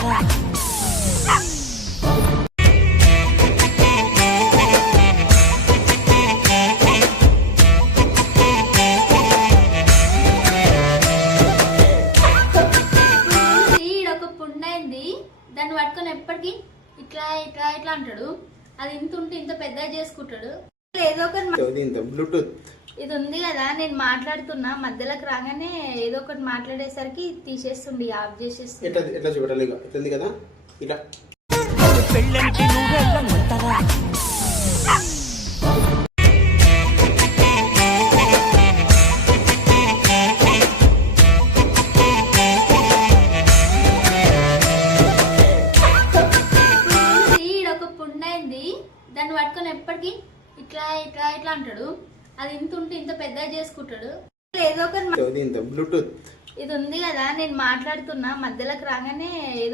ఏమంటారా? ఈడొక పుండైంది, దాన్ని పట్టుకొని ఎప్పటికీ ఇట్లా ఇట్లా ఇట్లా అంటాడు. అది ఇంత ఉంటే ఇంత పెద్దగా చేసుకుంటాడు. ఏదో ఒకటి బ్లూటూత్ ఇది ఉంది కదా, నేను మాట్లాడుతున్నా మధ్యలోకి రాగానే ఏదో ఒకటి మాట్లాడేసరికి తీసేస్తుండి, ఆఫ్ చేసేస్తుంది. ఎట్లా చూడాలి ఇట్లా కదా ఇలా పెళ్ళంటే నువ్వెళ్ళమంటారా? ఈడొక పుండైంది, దాన్ని పట్టుకొని ఎప్పటికీ ఇట్లా ఇట్లా ఇట్లా అంటాడు. అది ఇంత ఉంటే ఇంత పెద్దగా చేసుకుంటాడు. ఏదో ఒకటి బ్లూటూత్ ఇది ఉంది కదా, నేను మాట్లాడుతున్నా మధ్యలోకి రాగానే ఏదో